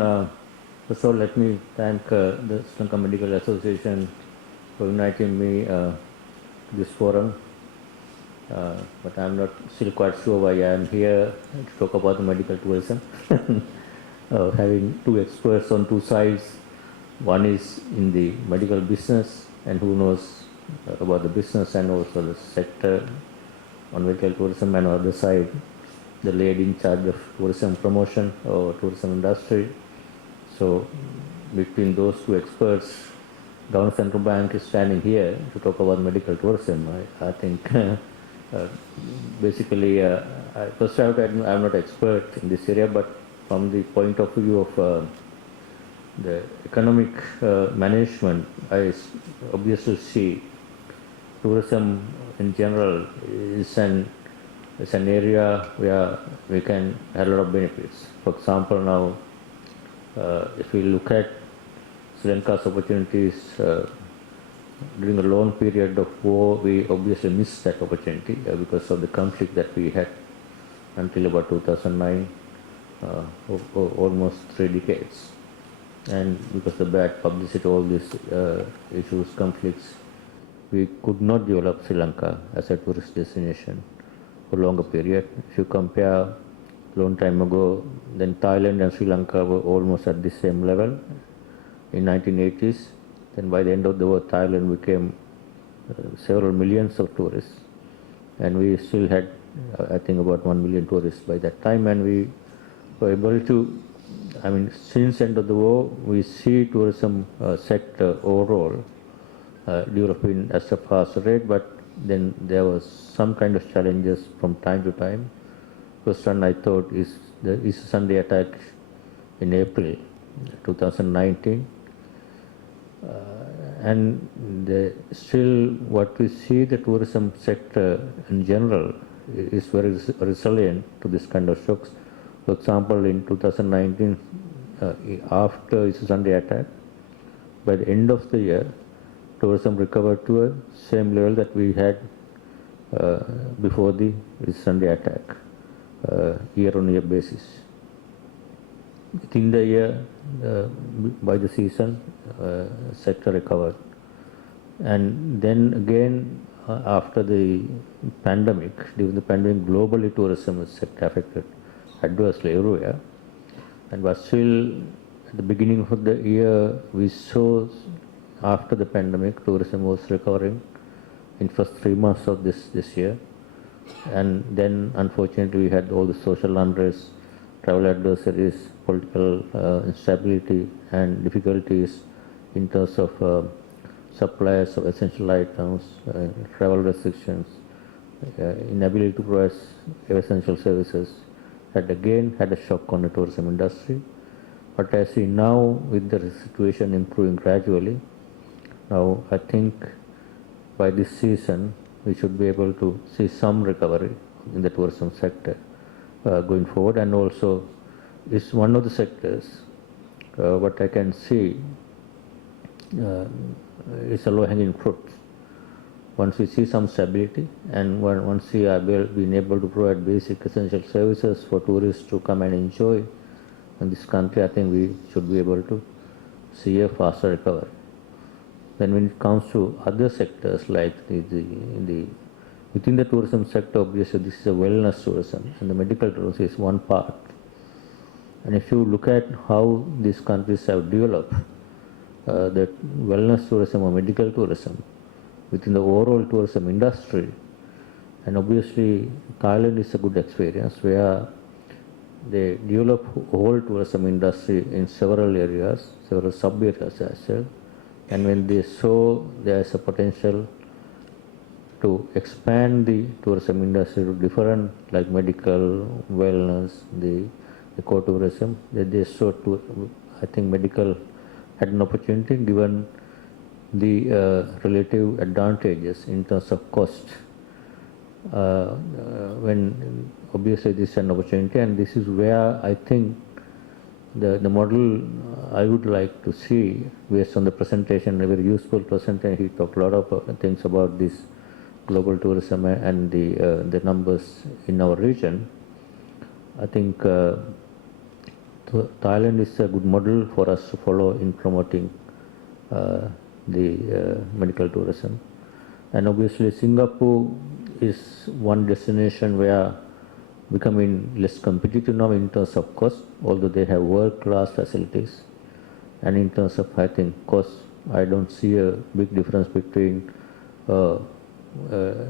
Uh, First of all, let me thank the Sri Lanka Medical Association for inviting me to this forum. But I'm not still quite sure why I am here to talk about the medical tourism. Having two experts on two sides, one is in the medical business and who knows about the business and also the sector on medical tourism, and on the other side, the lady in charge of tourism promotion or tourism industry. So between those two experts, Government Central Bank is standing here to talk about medical tourism. I think basically, first out, I'm not expert in this area, but from the point of view of the economic management, obviously see tourism in general is an area where we can have a lot of benefits. For example, now if we look at Sri Lanka's opportunities during the long period of war, we obviously missed that opportunity because of the conflict that we had until about 2009, almost 3 decades. And because of the bad publicity, all these issues, conflicts, we could not develop Sri Lanka as a tourist destination for a longer period. If you compare long time ago, then Thailand and Sri Lanka were almost at the same level in 1980s. Then by the end of the war, Thailand became several millions of tourists, and we still had, I think, about 1 million tourists by that time, and we were able to. I mean, since end of the war, we see tourism sector overall developing at a fast rate, but then there was some kind of challenges from time to time. First one I thought is the Easter Sunday attack in April 2019. And still what we see, the tourism sector in general is very resilient to this kind of shocks. For example, in 2019, after Easter Sunday attack, by the end of the year, tourism recovered to a same level that we had before the Easter Sunday attack. Year-on-year basis. Within the year, by the season, sector recovered. And then again, after the pandemic, during the pandemic, globally tourism sector affected adversely everywhere. And but still, at the beginning of the year, we saw after the pandemic, tourism was recovering in first 3 months of this year. And then unfortunately we had all the social unrest, travel adversaries, political instability and difficulties in terms of supplies of essential items, travel restrictions, inability to provide essential services, that again had a shock on the tourism industry. But I see now with the situation improving gradually, now I think by this season we should be able to see some recovery in the tourism sector going forward, and also is one of the sectors what I can see is a low-hanging fruit. Once we see some stability and once we are being able to provide basic essential services for tourists to come and enjoy in this country, I think we should be able to see a faster recovery. Then when it comes to other sectors like within the tourism sector, obviously this is a wellness tourism and the medical tourism is one part. And if you look at how these countries have developed the wellness tourism or medical tourism within the overall tourism industry, and obviously Thailand is a good experience where they develop whole tourism industry in several areas, several sub-areas as well. And when they saw there is a potential to expand the tourism industry to different, like medical, wellness, the ecotourism, they saw to, I think medical had an opportunity given the relative advantages in terms of cost. When obviously this is an opportunity, and this is where I think the model I would like to see, based on the presentation, a very useful presentation. He talked a lot of things about this global tourism and the numbers in our region. I think Thailand is a good model for us to follow in promoting the medical tourism. And obviously Singapore is one destination where becoming less competitive now in terms of cost, although they have world-class facilities. And in terms of, I think, cost, I don't see a big difference between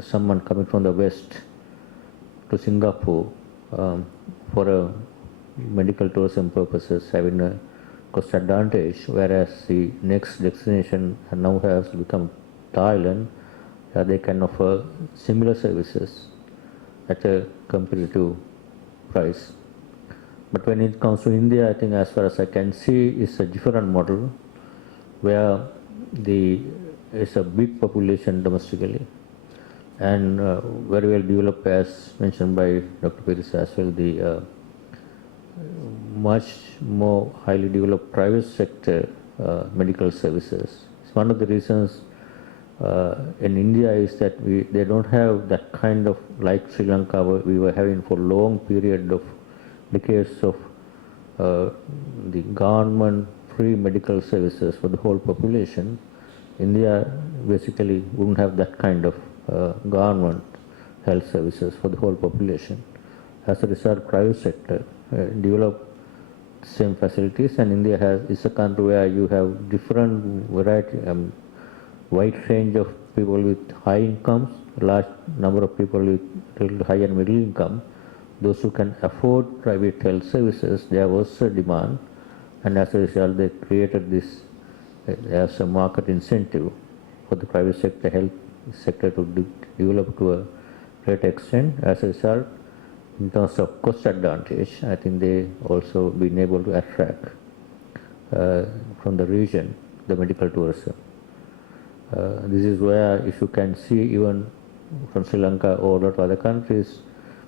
someone coming from the West to Singapore for a medical tourism purposes having a cost advantage, whereas the next destination now has become Thailand, they can offer similar services at a competitive price. But when it comes to India, I think as far as I can see, it's a different model where it's a big population domestically and very well developed, as mentioned by Dr. Peris as well, the much more highly developed private sector medical services. It's one of the reasons in India is that they don't have that kind of, like Sri Lanka, we were having for long period of decades of the government free medical services for the whole population. India basically wouldn't have that kind of government health services for the whole population. As a result, private sector develop same facilities, and India is a country where you have different variety, wide range of people with high incomes, large number of people with high and middle income. Those who can afford private health services, there was a demand, and as a result, they created this as a market incentive for the private sector health sector to develop to a great extent. As a result, in terms of cost advantage, I think they also been able to attract from the region the medical tourism. This is where, if you can see, even from Sri Lanka or a lot of other countries,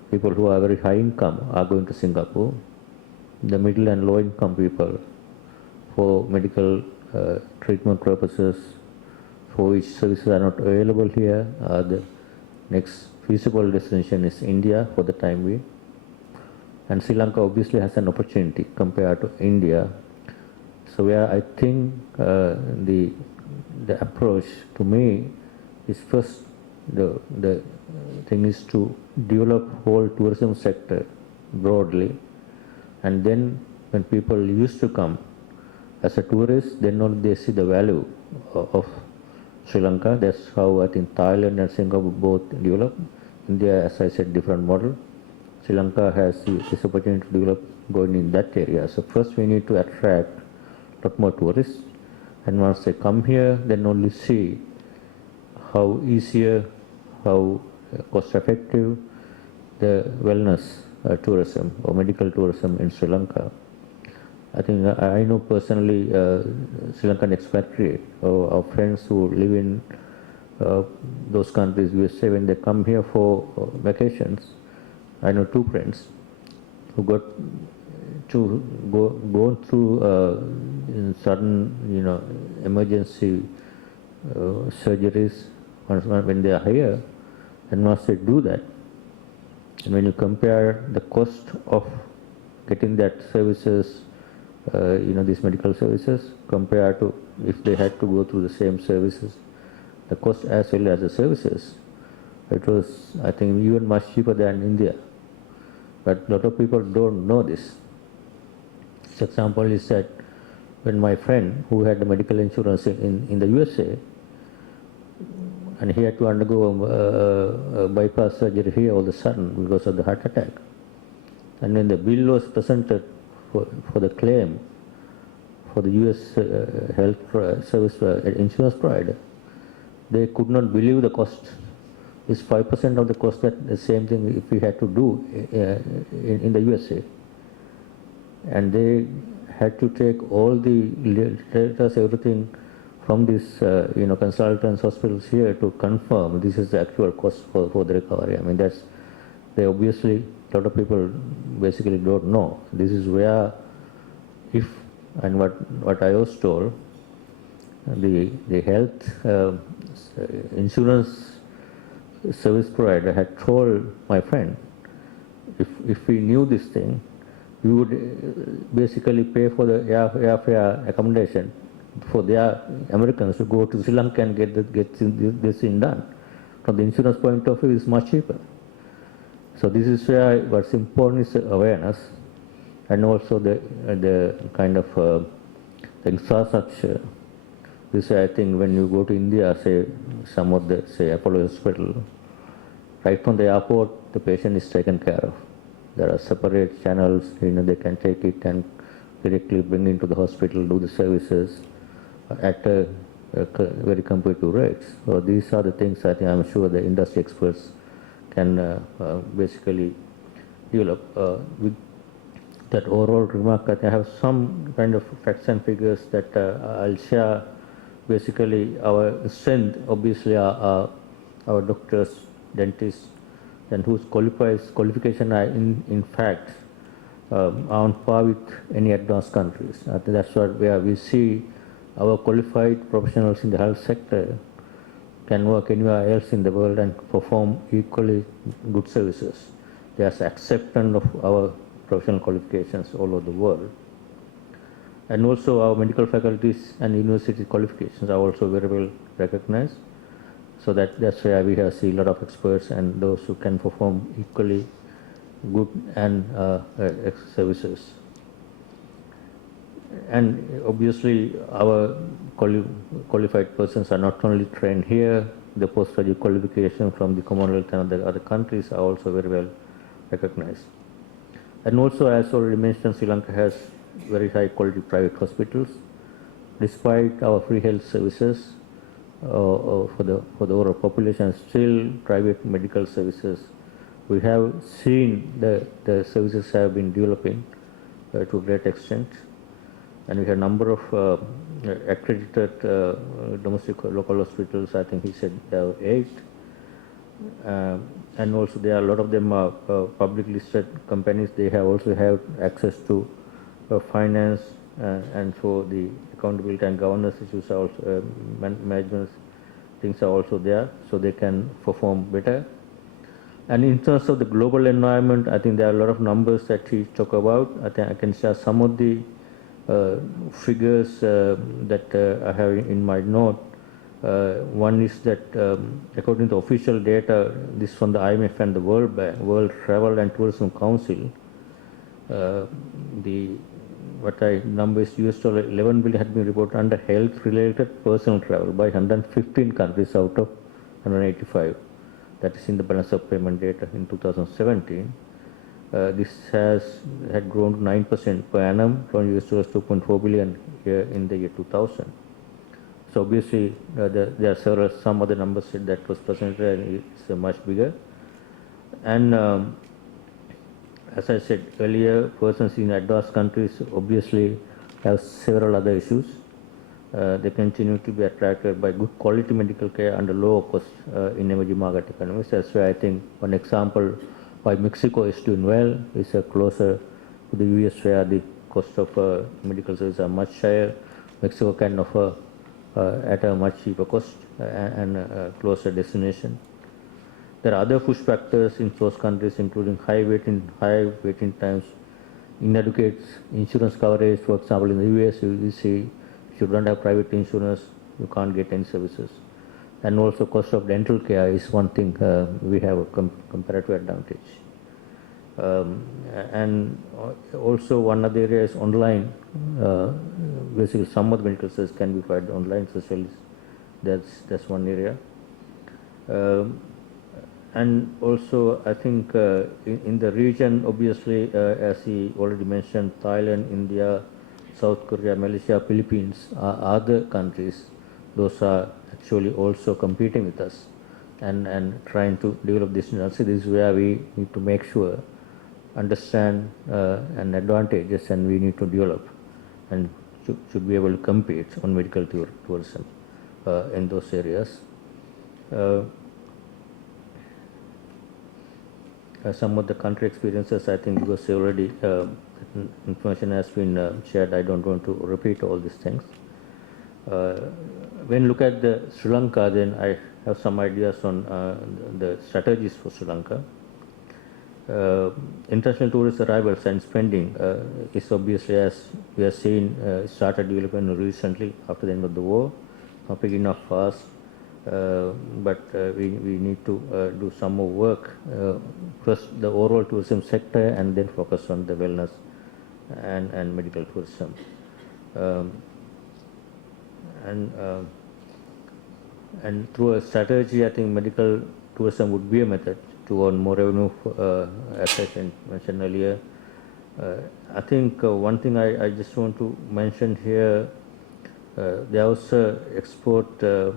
people who are very high income are going to Singapore. The middle and low income people, for medical treatment purposes, for which services are not available here, the next feasible destination is India for the time being. And Sri Lanka obviously has an opportunity compared to India. So where I think the approach to me is, first the thing is to develop whole tourism sector broadly, and then when people used to come as a tourist, then only they see the value of Sri Lanka. That's how I think Thailand and Singapore both develop. India, as I said, different model. Sri Lanka has this opportunity to develop going in that area. So first we need to attract a lot more tourists, and once they come here, then only see how easier, how cost effective the wellness tourism or medical tourism in Sri Lanka. I think I know personally Sri Lankan expatriate or our friends who live in those countries, USA, when they come here for vacations. I know two friends who got to go through in sudden emergency surgeries when they are here, and once they do that, and when you compare the cost of getting that services, these medical services, compared to if they had to go through the same services, the cost as well as the services, it was, I think, even much cheaper than India. But a lot of people don't know this. For example is that when my friend who had the medical insurance in the USA, and he had to undergo a bypass surgery here all of a sudden because of the heart attack, and when the bill was presented for the claim for the US health service insurance provider, they could not believe the cost. It's 5% of the cost, that the same thing if we had to do in the USA. And they had to take all the letters, everything from these consultants, hospitals here to confirm this is the actual cost for the recovery. I mean, they obviously, a lot of people basically don't know. This is where, and what I was told, the health insurance service provider had told my friend, if we knew this thing, we would basically pay for the airfare accommodation for their Americans to go to Sri Lanka and get this thing done. From the insurance point of view, it's much cheaper. So this is where what's important is awareness, and also the kind of the infrastructure. This I think when you go to India, say some of the say Apollo Hospital, right from the airport, the patient is taken care of. There are separate channels, they can take it and directly bring it to the hospital, do the services at a very competitive rates. So these are the things I think I'm sure the industry experts can basically develop. With that overall remark, I think I have some kind of facts and figures that I'll share. Basically, our strength obviously are our doctors, dentists, and whose qualification are in fact on par with any advanced countries. I think that's where we see our qualified professionals in the health sector can work anywhere else in the world and perform equally good services. There's acceptance of our professional qualifications all over the world. And also our medical faculties and university qualifications are also very well recognized. So that's where we have seen a lot of experts and those who can perform equally good and services. And obviously our qualified persons are not only trained here, the postgraduate qualification from the Commonwealth and other countries are also very well recognized. And also, as already mentioned, Sri Lanka has very high quality private hospitals. Despite our free health services for the overall population, still private medical services, we have seen the services have been developing to a great extent. And we have a number of accredited domestic local hospitals. I think he said there are 8. And also there are a lot of them are public listed companies. They have also have access to finance and for the accountability and governance issues are also management things are also there, so they can perform better. And in terms of the global environment, I think there are a lot of numbers that he talked about. I think I can share some of the figures that I have in my note. One is that according to official data, this from the IMF and the World Bank, World Travel and Tourism Council, the number is $11 billion had been reported under health-related personal travel by 115 countries out of 185. That is in the balance of payment data in 2017. This had grown to 9% per annum from $2.4 billion here in the year 2000. So obviously there are some other numbers that was presented and it's much bigger. And as I said earlier, persons in advanced countries obviously have several other issues. They continue to be attracted by good quality medical care under lower cost in emerging market economies. That's why I think one example why Mexico is doing well is closer to the US, where the cost of medical services are much higher. Mexico can offer at a much cheaper cost and closer destination. There are other push factors in those countries, including high waiting times, inadequate insurance coverage. For example, in the US, you see if you don't have private insurance, you can't get any services. And also cost of dental care is one thing we have a comparative advantage. And also one other area is online. Basically, some of the medical services can be provided online, so that's one area. And also, I think in the region, obviously, as he already mentioned, Thailand, India, South Korea, Malaysia, Philippines are other countries. Those are actually also competing with us and trying to develop this industry. This is where we need to make sure, understand and advantages, and we need to develop and should be able to compete on medical tourism in those areas. Some of the country experiences, I think, because already information has been shared, I don't want to repeat all these things. When you look at the Sri Lanka, then I have some ideas on the strategies for Sri Lanka. international tourist arrivals and spending is obviously, as we have seen, started developing recently after the end of the war, picking up fast. But we need to do some more work. First, the overall tourism sector, and then focus on the wellness and medical tourism. Um, and and through a strategy, I think medical tourism would be a method to earn more revenue, as I mentioned earlier. I think one thing I just want to mention here, there was export the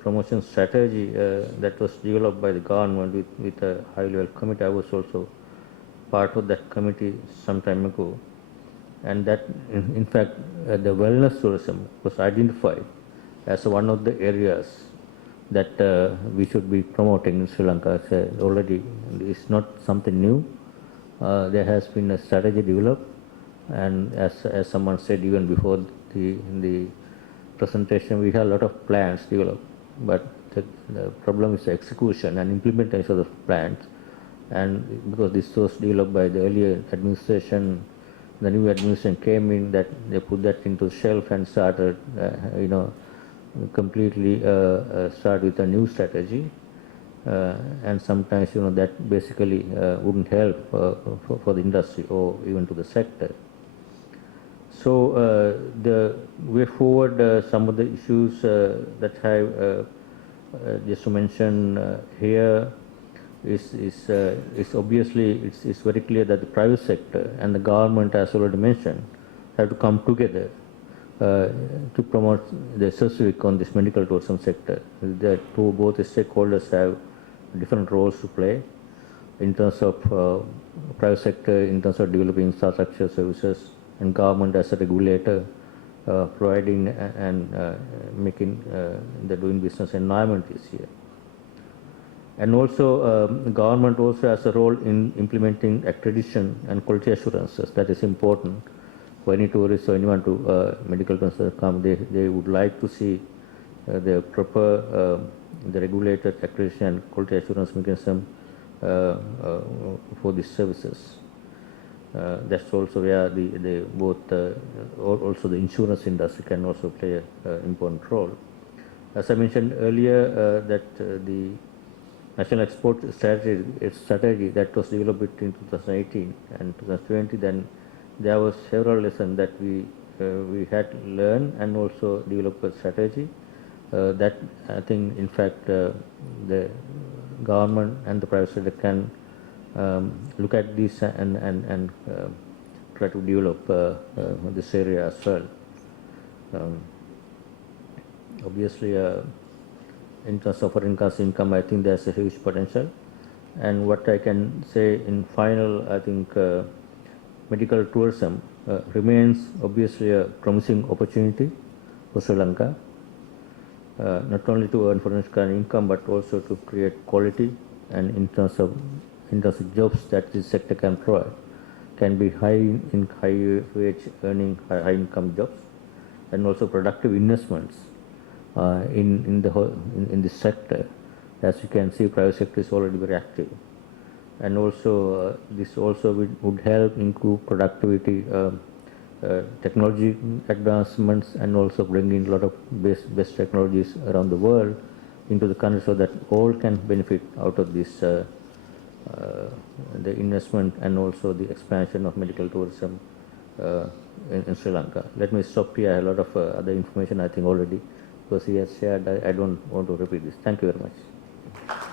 promotion strategy that was developed by the government with a high-level committee. I was also part of that committee some time ago, and that in fact the wellness tourism was identified as one of the areas that we should be promoting in Sri Lanka. Already, it's not something new. There has been a strategy developed, and as someone said even before the presentation, we have a lot of plans developed, but the problem is the execution and implementation of the plans. And because this was developed by the earlier administration, the new administration came in, that they put that into shelf and started, completely start with a new strategy. And sometimes, that basically wouldn't help for the industry or even to the sector. So the way forward, some of the issues that I just to mention here is obviously it's very clear that the private sector and the government, as already mentioned, have to come together to promote the specific on this medical tourism sector. Both the stakeholders have different roles to play in terms of private sector, in terms of developing infrastructure services, and government as a regulator, providing and making the doing business environment easier. And also, government also has a role in implementing accreditation and quality assurances. That is important for any tourist or anyone to medical tourism come. They would like to see the proper, the regulated accreditation and quality assurance mechanism for these services. That's also where also the insurance industry can also play an important role. As I mentioned earlier, that the National Export strategy that was developed between 2018 and 2020, then there was several lessons that we had learned and also developed a strategy that I think, in fact, the government and the private sector can look at this and try to develop this area as well. Obviously, in terms of foreign currency income, I think there's a huge potential. And what I can say in final, I think medical tourism remains obviously a promising opportunity for Sri Lanka, not only to earn foreign currency income, but also to create quality, and in terms of jobs that this sector can provide, can be high wage earning, high income jobs, and also productive investments in this sector. As you can see, private sector is already very active, and also this also would help improve productivity, technology advancements, and also bring in a lot of best technologies around the world into the country, so that all can benefit out of this the investment and also the expansion of medical tourism in Sri Lanka. Let me stop here. I have a lot of other information, I think, already, because he has shared. I don't want to repeat this. Thank you very much.